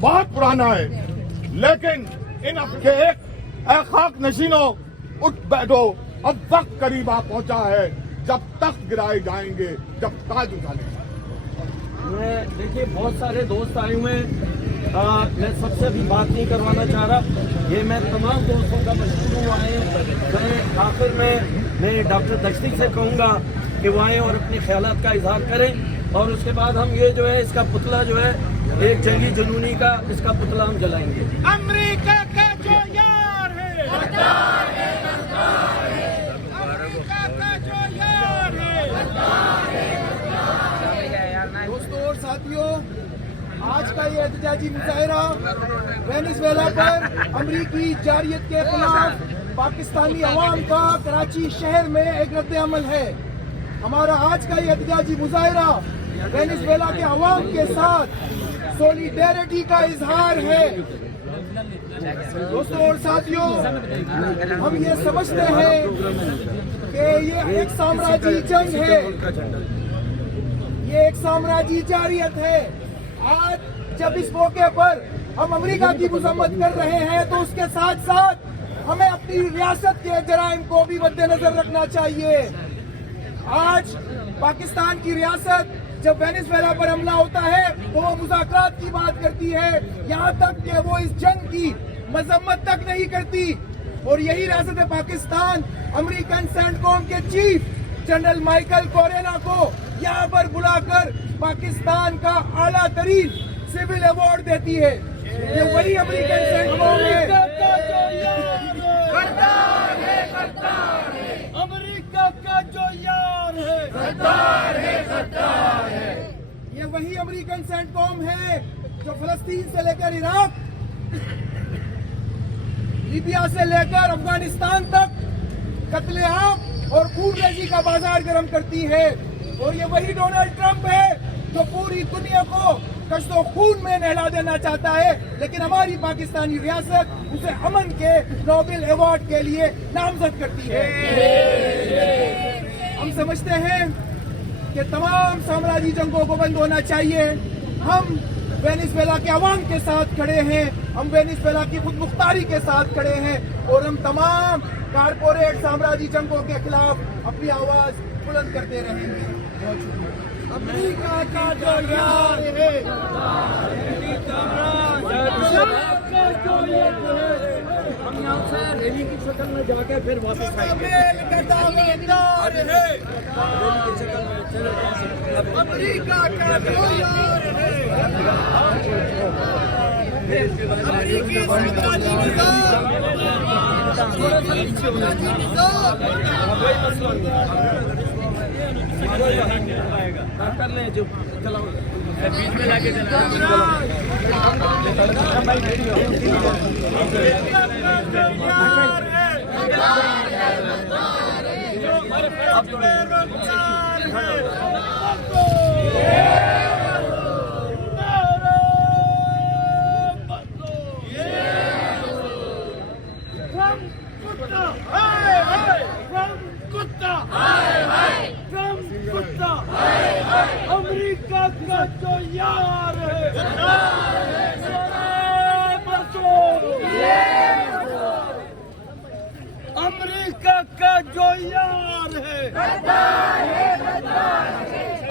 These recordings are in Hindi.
बहुत पुराना है, लेकिन इन के एक खाक नशीनों उठ बैठो, अब वक्त करीब आ पहुंचा है जब तख्त गिराए जाएंगे, जब ताज उठाने। मैं देखिए बहुत सारे दोस्त आए हुए हैं, मैं सबसे अभी बात नहीं करवाना चाह रहा, ये मैं तमाम दोस्तों का मशहूर आए हैं। मैं आखिर में मैं डॉक्टर दश्ती से कहूँगा कि वो आएँ और अपने ख्यालात का इजहार करें, और उसके बाद हम ये जो है इसका पुतला जो है एक जंगी जुनूनी का इसका पुतला हम जलाएंगे। अमेरिका का जो यार है, अमेरिका का जो यार है। दोस्तों और साथियों, आज का ये एहतजाजी मुजाहिरा वेनेजुएला पर अमरीकी जारियत के खिलाफ पाकिस्तानी अवाम का कराची शहर में एक रद्द अमल है। हमारा आज का ये एहतजाजी मुजाहिरा वेनेजुएला के अवाम के साथ सोलिडेरिटी का इजहार है। दोस्तों और साथियों, हम ये समझते हैं कि ये एक साम्राज्यी जंग है, ये एक साम्राज्यी जारियत है। आज जब इस मौके पर हम अमेरिका की मजम्मत कर रहे हैं तो उसके साथ साथ हमें अपनी रियासत के जराइम को भी मद्देनजर रखना चाहिए। आज पाकिस्तान की रियासत जब वेनेजुएला पर हमला होता है तो वो मुज़ाकरात की बात करती है, यहाँ तक कि वो इस जंग की मजम्मत तक नहीं करती। और यही रियासत पाकिस्तान अमेरिकन सेंटकॉम के चीफ जनरल माइकल कोरेना को यहाँ पर बुलाकर पाकिस्तान का आला तरीन सिविल अवार्ड देती है। ये वही अमेरिकन सेंटकॉम है, अमेरिका का जो यार है, ये वही अमेरिकन सेंटकॉम है जो फलस्तीन से लेकर इराक, लीबिया से लेकर अफगानिस्तान तक कत्लेआम और खूनरेजी का बाजार गर्म करती है। और ये वही डोनाल्ड ट्रंप है जो पूरी दुनिया को कश्तो खून में नहला देना चाहता है, लेकिन हमारी पाकिस्तानी रियासत उसे अमन के नोबेल अवार्ड के लिए नामजद करती है। हम समझते हैं कि तमाम साम्राज्यी जंगों को बंद होना चाहिए। हम वेनेजुएला के अवाम के साथ खड़े हैं, हम वेनेजुएला की खुद मुख्तारी के साथ खड़े हैं, और हम तमाम कारपोरेट साम्राज्यी जंगों के खिलाफ अपनी आवाज बुलंद करते रहेंगे। बहुत शुक्रिया। अमेरिका का जो यार है, हम यहाँ से रैली की शक्ल में जाके फिर वापस आएंगे। रैली की शक्ल में चलो अमेरिका का जो यार है, अमेरिकी साम्राज्यी कर ले जो चलाओ बीच में लाके अमेरिका का जो यार है, अमेरिका का जो यार है,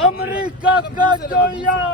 अमेरिका का जो यार